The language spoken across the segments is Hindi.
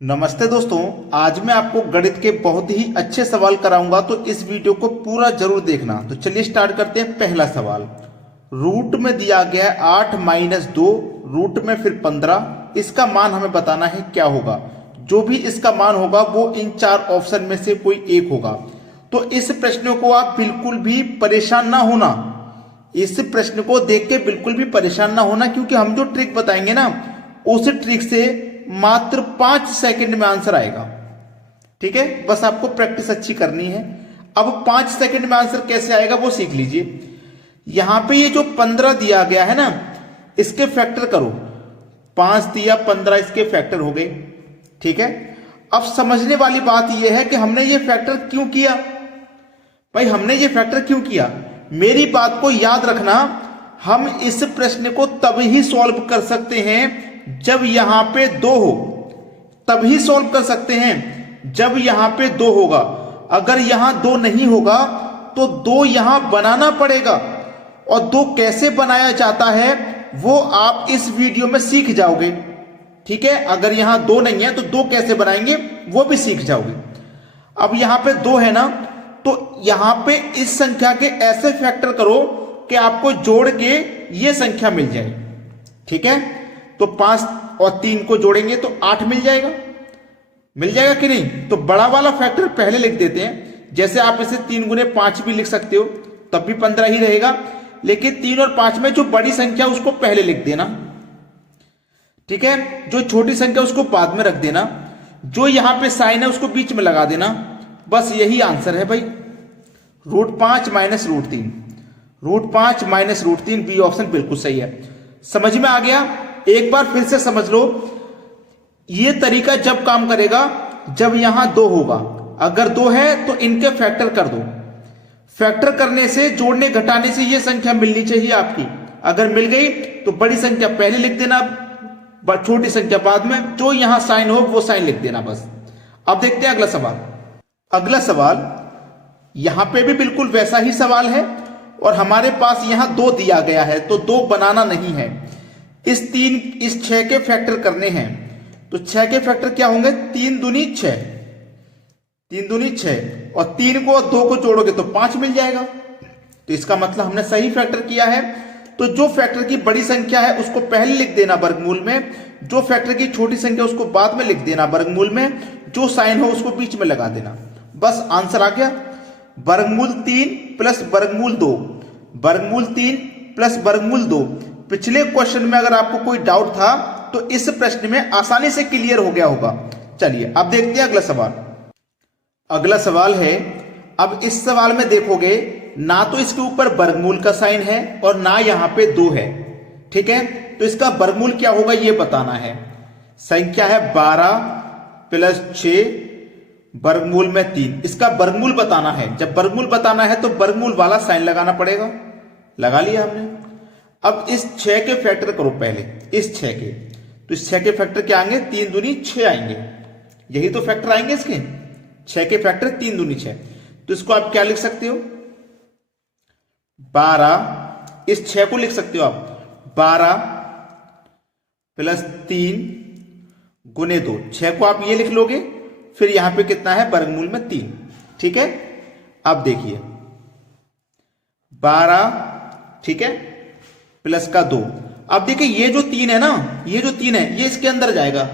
नमस्ते दोस्तों, आज मैं आपको गणित के बहुत ही अच्छे सवाल कराऊंगा, तो इस वीडियो को पूरा जरूर देखना। तो चलिए स्टार्ट करते हैं। पहला सवाल, रूट में दिया गया है 8 माइनस 2, रूट में फिर 15, इसका मान हमें बताना है क्या होगा। जो भी इसका मान होगा वो इन चार ऑप्शन में से कोई एक होगा। तो इस प्रश्न को आप बिल्कुल भी परेशान ना होना, इस प्रश्न को देख के बिल्कुल भी परेशान ना होना, क्योंकि हम जो ट्रिक बताएंगे ना उस ट्रिक से मात्र 5 सेकंड में आंसर आएगा। ठीक है, बस आपको प्रैक्टिस अच्छी करनी है। अब 5 सेकंड में आंसर कैसे आएगा वो सीख लीजिए। यहां पे ये जो 15 दिया गया है ना, इसके फैक्टर करो। 5 दिया 15, इसके फैक्टर हो गए। ठीक है, अब समझने वाली बात यह है कि हमने ये फैक्टर क्यों किया। भाई हमने ये फैक्टर क्यों किया, मेरी बात को याद रखना। हम इस प्रश्न को तभी सॉल्व कर सकते हैं जब यहां पे 2 हो, तभी सॉल्व कर सकते हैं जब यहां पे 2 होगा। अगर यहां 2 नहीं होगा तो 2 यहां बनाना पड़ेगा, और 2 कैसे बनाया जाता है वो आप इस वीडियो में सीख जाओगे। ठीक है, अगर यहां 2 नहीं है तो 2 कैसे बनाएंगे वो भी सीख जाओगे। अब यहां पे 2 है ना, तो यहां पे इस संख्या के ऐसे फैक्टर करो कि आपको जोड़ के ये संख्या मिल जाए। ठीक है, तो 5 और 3 को जोड़ेंगे तो 8 मिल जाएगा। मिल जाएगा कि नहीं। तो बड़ा वाला फैक्टर पहले लिख देते हैं। जैसे आप इसे 3 गुने 5 भी लिख सकते हो, तब भी 15 ही रहेगा, लेकिन 3 और 5 में जो बड़ी संख्या उसको पहले लिख देना। ठीक है, जो छोटी संख्या उसको बाद में रख देना, जो यहां पे साइन है उसको बीच में लगा देना। बस यही आंसर है भाई, √5 माइनस √3। √5 माइनस √3, बी ऑप्शन बिल्कुल सही है। समझ में आ गया। एक बार फिर से समझ लो, यह तरीका जब काम करेगा जब यहां 2 होगा। अगर 2 है तो इनके फैक्टर कर दो। फैक्टर करने से, जोड़ने घटाने से यह संख्या मिलनी चाहिए आपकी। अगर मिल गई तो बड़ी संख्या पहले लिख देना, छोटी संख्या बाद में, जो यहां साइन हो वो साइन लिख देना बस। अब देखते हैं अगला सवाल। अगला सवाल यहां पे भी बिल्कुल वैसा ही सवाल है, और हमारे पास यहां 2 दिया गया है, तो 2 बनाना नहीं है। इस 6 के फैक्टर करने हैं, तो 6 के फैक्टर क्या होंगे, 3 दूनी 6, 3 दूनी 6, और 3 को और 2 को जोड़ोगे तो 5 मिल जाएगा। तो इसका मतलब हमने सही फैक्टर किया है। तो जो फैक्टर की बड़ी संख्या है उसको पहले लिख देना वर्गमूल में, जो फैक्टर की छोटी संख्या उसको बाद में लिख देना वर्गमूल में, जो साइन हो उसको बीच में लगा देना। बस आंसर आ गया। वर्गमूल 3 प्लस वर्गमूल 2, वर्गमूल 3 प्लस वर्गमूल 2। पिछले क्वेश्चन में अगर आपको कोई डाउट था तो इस प्रश्न में आसानी से क्लियर हो गया होगा। चलिए अब देखते हैं अगला सवाल। अगला सवाल है, अब इस सवाल में देखोगे ना तो इसके ऊपर वर्गमूल का साइन है और ना यहां पे 2 है। ठीक है, तो इसका वर्गमूल क्या होगा ये बताना है। संख्या है 12 प्लस 6 वर्गमूल में 3, इसका वर्गमूल बताना है। जब वर्गमूल बताना है तो वर्गमूल वाला साइन लगाना पड़ेगा। लगा लिया हमने। अब इस 6 के फैक्टर करो पहले, इस 6 के। तो इस 6 के फैक्टर क्या आएंगे, 3 दूनी 6 आएंगे। यही तो फैक्टर आएंगे इसके। 6 के फैक्टर 3 दूनी 6। तो इसको आप क्या लिख सकते हो, 12, इस 6 को लिख सकते हो आप 12 प्लस 3 गुने 2। 6 को आप ये लिख लोगे, फिर यहां पे कितना है वर्गमूल में 3। ठीक है, अब देखिए 12, ठीक है, प्लस का 2। अब देखिए ये जो 3 है ना, ये जो 3 है ये इसके अंदर जाएगा,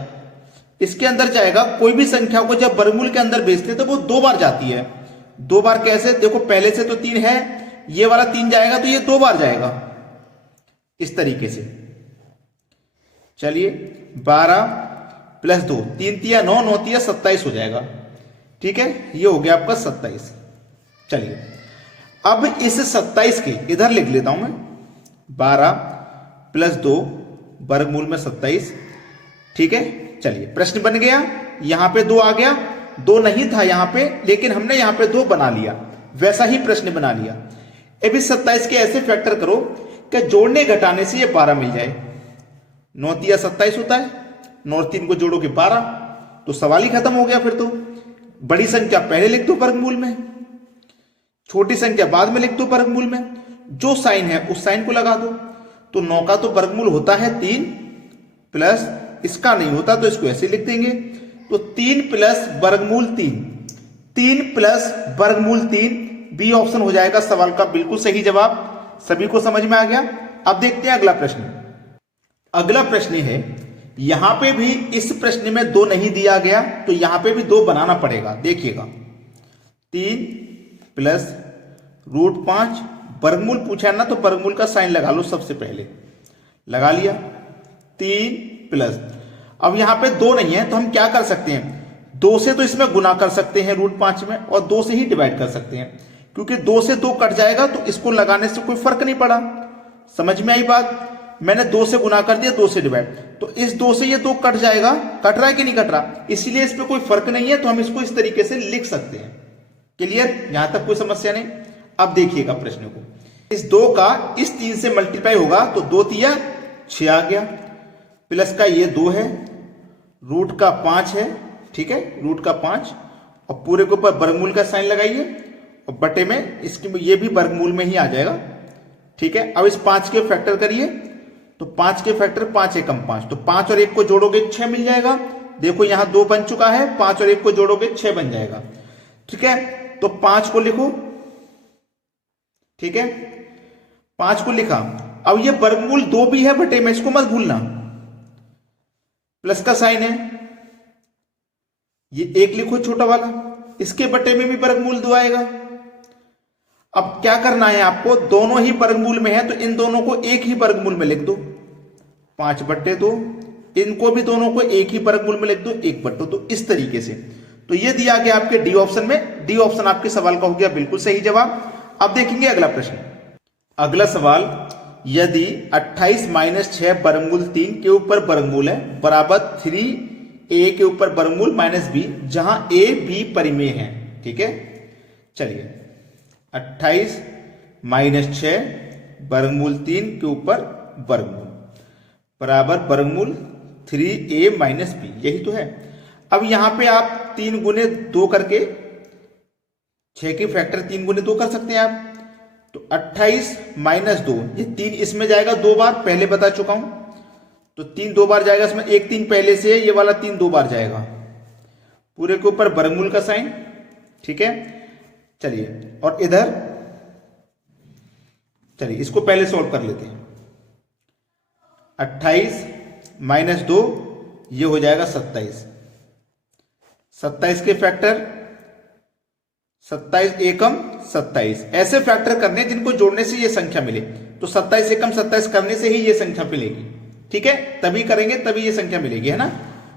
इसके अंदर जाएगा। कोई भी संख्या को जब वर्गमूल के अंदर भेजते तो वो 2 बार जाती है। 2 बार कैसे, देखो पहले से तो 3 है, ये वाला 3 जाएगा तो ये 2 बार जाएगा, इस तरीके से। चलिए 12 प्लस 2, 3 तिया 9, 9 तिया 27 हो जाएगा। ठीक है, ये हो गया आपका 27। चलिए अब इस 27 के इधर लिख लेता हूं मैं, 12 प्लस 2 वर्गमूल में 27। ठीक है, चलिए प्रश्न बन गया। यहां पे 2 आ गया, 2 नहीं था यहां पे, लेकिन हमने यहां पे 2 बना लिया, वैसा ही प्रश्न बना लिया। अब इस 27 के ऐसे फैक्टर करो कि जोड़ने घटाने से ये 12 मिल जाए। 9 तिया 27 होता है, 9 और 3 को जोड़ोगे 12, तो सवाल ही खत्म हो गया। फिर तो बड़ी संख्या पहले लिख दो वर्गमूल में, छोटी संख्या बाद में लिख दो वर्गमूल में, जो साइन है उस साइन को लगा दो। तो 9 का तो वर्गमूल होता है 3, प्लस इसका नहीं होता तो इसको ऐसे लिख देंगे तो 3 प्लस वर्गमूल 3, 3 प्लस वर्गमूल 3 बी ऑप्शन हो जाएगा सवाल का बिल्कुल सही जवाब। सभी को समझ में आ गया। अब देखते हैं अगला प्रश्न। अगला प्रश्न है, यहां पे भी इस प्रश्न में 2 नहीं दिया गया तो यहां पे भी 2 बनाना पड़ेगा। देखिएगा 3 प्लस √5 वर्गमूल पूछा है ना, तो वर्गमूल का साइन लगा लो। सबसे पहले लगा लिया 3 प्लस, अब यहां पे 2 नहीं है तो हम क्या कर सकते हैं, 2 से तो इसमें गुना कर सकते हैं √5 में, और 2 से ही डिवाइड कर सकते हैं, क्योंकि 2 से 2 कट जाएगा तो इसको लगाने से कोई फर्क नहीं पड़ा। समझ में आई बात? मैंने 2 से गुना कर दिया, 2 से डिवाइड, तो इस 2 से ये 2 कट जाएगा। कट रहा है कि नहीं कट रहा, इसीलिए इस पे कोई फर्क नहीं है, तो हम इसको इस तरीके से लिख सकते हैं। क्लियर? यहां तक कोई समस्या नहीं। अब देखिएगा प्रश्न को, इस 2 का इस 3 से मल्टीप्लाई होगा तो 2 तिया 6 आ गया, प्लस का ये 2 है, रूट का 5 है, ठीक है, रूट का 5, और पूरे के ऊपर वर्गमूल का साइन लगाइए, और बटे में इसके ये भी वर्गमूल में ही आ जाएगा। ठीक है, अब इस 5 के फैक्टर करिए, तो 5 के फैक्टर 5 एकम 5, तो 5 और 1 को जोड़ोगे 6 मिल जाएगा। देखो यहां 2 बन चुका है, 5 और 1 को जोड़ोगे 6 बन जाएगा। ठीक है, तो 5 को लिखो, ठीक है, 5 को लिखा। अब ये वर्गमूल 2 भी है बटे में, इसको मत भूलना, प्लस का साइन है, ये 1 लिखो छोटा वाला, इसके बटे में भी वर्गमूल 2 आएगा। अब क्या करना है आपको, दोनों ही वर्गमूल में है तो इन दोनों को एक ही वर्गमूल में लिख दो, 5/2, इनको भी दोनों को एक ही वर्गमूल में लिख दो, 1/2, इस तरीके से। तो ये दिया गया आपके डी ऑप्शन में, डी ऑप्शन आपके सवाल का हो गया बिल्कुल सही जवाब। अब देखेंगे अगला प्रश्न। अगला सवाल, यदि 28 - 6 वर्गमूल 3 के ऊपर वर्गमूल है बराबर 3a के ऊपर वर्गमूल -b, जहां a b परिमेय है। ठीक है, चलिए 28 - 6 वर्गमूल 3 के ऊपर वर्गमूल बराबर वर्गमूल 3a - b, यही तो है। अब यहां पे आप 3 गुने 2 करके 6 के फैक्टर 3 गुने 2 कर सकते हैं आप। तो 28 - 2, ये 3 इसमें जाएगा 2 बार, पहले बता चुका हूं, तो 3 2 बार जाएगा इसमें, 1 3 पहले से है, ये वाला 3 2 बार जाएगा, पूरे के ऊपर वर्गमूल का साइन। ठीक है, चलिए, और इधर चलिए इसको पहले सॉल्व कर लेते हैं। 28 - 2 ये हो जाएगा 27, 27 के फैक्टर 27 एकम 27, ऐसे फैक्टर करने जिनको जोड़ने से ये संख्या मिले। तो 27 एकम 27 करने से ही ये संख्या मिलेगी। ठीक है, तभी करेंगे तभी ये संख्या मिलेगी, है ना।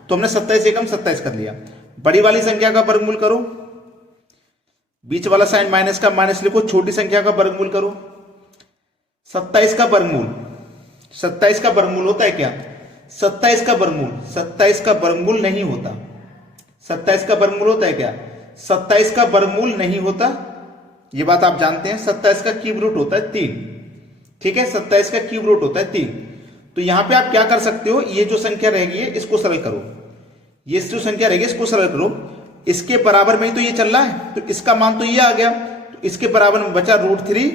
तो हमने 27 एकम 27 कर लिया। बड़ी वाली संख्या का वर्गमूल करो, बीच वाला साइन माइनस का माइनस लिखो, छोटी संख्या का वर्गमूल करो। 27 का वर्गमूल, 27 का वर्गमूल होता है क्या, 27 का वर्गमूल, 27 का वर्गमूल नहीं होता। 27 का वर्गमूल होता है क्या, 27 का वर्गमूल नहीं होता, ये बात आप जानते हैं। 27 का क्यूब रूट होता है 3। ठीक है, 27 का क्यूब रूट होता है 3। तो यहां पे आप क्या कर सकते हो, ये जो संख्या रहेगी इसको सरल करो, ये जो संख्या रहेगी इसको सरल करो, इसके बराबर में ही तो ये चल रहा है, तो इसका मान तो ये आ गया, तो इसके बराबर में बचा √3a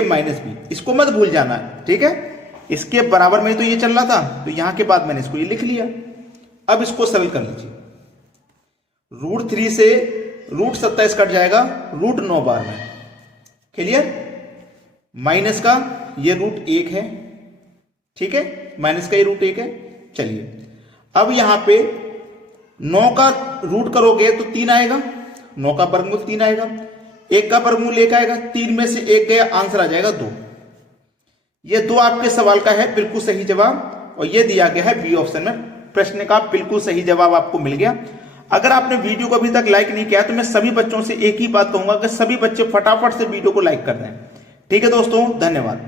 - b, इसको मत भूल जाना। ठीक है, इसके बराबर में ही तो ये चल रहा था, तो यहां के बाद मैंने इसको ये लिख लिया। अब इसको सरल कर लीजिए, √3 से √27 कट जाएगा √9 बार में। क्लियर, माइनस का ये √1 है। ठीक है, माइनस का ये √1 है। चलिए, अब यहां पे 9 का रूट करोगे तो 3 आएगा, 9 का वर्गमूल 3 आएगा, 1 का वर्गमूल 1 आएगा, 3 में से 1 गया, आंसर आ जाएगा 2। ये 2 आपके सवाल का है बिल्कुल सही जवाब, और ये दिया गया है बी ऑप्शन में। प्रश्न का बिल्कुल सही जवाब आपको मिल गया। अगर आपने वीडियो को अभी तक लाइक नहीं किया तो मैं सभी बच्चों से एक ही बात कहूंगा कि सभी बच्चे फटाफट से वीडियो को लाइक कर दें। ठीक है दोस्तों, धन्यवाद।